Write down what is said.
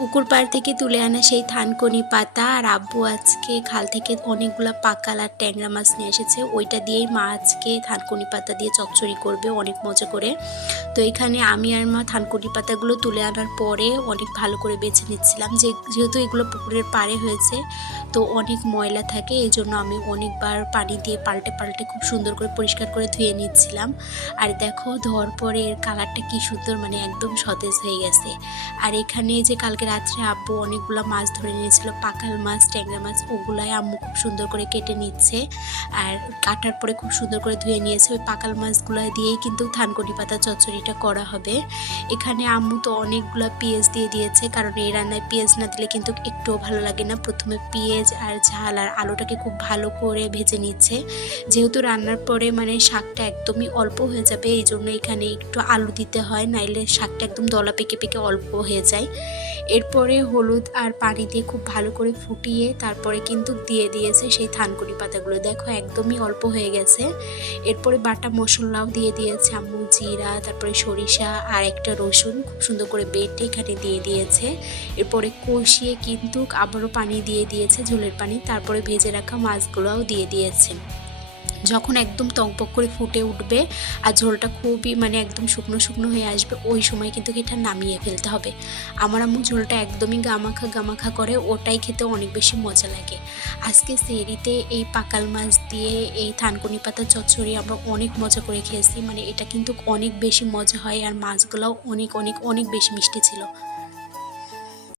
পুকুর পাড় থেকে তুলে আনা সেই থানকুনি পাতা আর আব্বু আজকে খাল থেকে অনেকগুলা পাকাল আর ট্যাংরা মাছ নিয়ে এসেছে। ওইটা দিয়েই মা আজকে থানকুনি পাতা দিয়ে চচ্চড়ি করবে অনেক মজা করে। তো এখানে আমি আর মা থানকুনি পাতাগুলো তুলে আনার পরে অনেক ভালো করে বেছে নিচ্ছিলাম, যেহেতু এগুলো পুকুরের পাড়ে হয়েছে তো অনেক ময়লা থাকে, এই জন্য আমি অনেকবার পানি দিয়ে পাল্টে পাল্টে খুব সুন্দর করে পরিষ্কার করে ধুয়ে নিচ্ছিলাম। আর দেখো ধোয়ার পরে এর কালারটা কি সুন্দর, মানে একদম সতেজ হয়ে গেছে। আর এখানে যে কালকে রাত্রে আব্বু অনেকগুলো মাছ ধরে নিয়েছিল, পাকাল মাছ ট্যাংরা মাছ, ওগুলাই আম্মু খুব সুন্দর করে কেটে নিচ্ছে আর কাটার পরে খুব সুন্দর করে ধুয়ে নিয়েছে। ওই পাকাল মাছগুলো দিয়েই কিন্তু থানকুনি পাতা চচ্চড়িটা করা হবে। এখানে আম্মু তো অনেকগুলো পেঁয়াজ দিয়ে দিয়েছে, কারণ এই রান্নায় পেঁয়াজ না দিলে কিন্তু একটুও ভালো লাগে না। প্রথমে পেঁয়াজ আর ঝাল আর আলুটাকে খুব ভালো করে ভেজে নিচ্ছে, যেহেতু রান্নার পরে মানে শাকটা একদমই অল্প হয়ে যাবে, এই জন্য এখানে একটু আলু দিতে হয়, নাইলে শাকটা একদম দলা পেকে পেকে অল্প হয়ে যায়। এরপরে হলুদ আর পানি দিয়ে খুব ভালো করে ফুটিয়ে তারপরে কিন্তু দিয়ে দিয়েছে সেই থানকুনি পাতাগুলো। দেখো একদমই অল্প হয়ে গেছে। এরপরে বাটা মশলাও দিয়ে দিয়েছে আম্মু, জিরা, তারপরে সরিষা আর একটা রসুন খুব সুন্দর করে বেটে এখানে দিয়ে দিয়েছে। এরপরে কষিয়ে কিন্তু আবারও পানি দিয়ে দিয়েছে, ঝোলের পানি, তারপরে ভেজে রাখা মাছগুলোও দিয়ে দিয়েছে। যখন একদম টকবক করে ফুটে উঠবে আর ঝোলটা খুবই মানে একদম শুকনো শুকনো হয়ে আসবে, ওই সময় কিন্তু এটা নামিয়ে ফেলতে হবে। আমার আম্মু ঝোলটা একদমই গামাখা গামাখা করে, ওটাই খেতে অনেক বেশি মজা লাগে। আজকে সেহরিতে এই পাকাল মাছ দিয়ে এই থানকুনি পাতা চচ্চড়ি আমরা অনেক মজা করে খেয়েছি, মানে এটা কিন্তু অনেক বেশি মজা হয় আর মাছগুলোও অনেক অনেক অনেক বেশি মিষ্টি ছিল।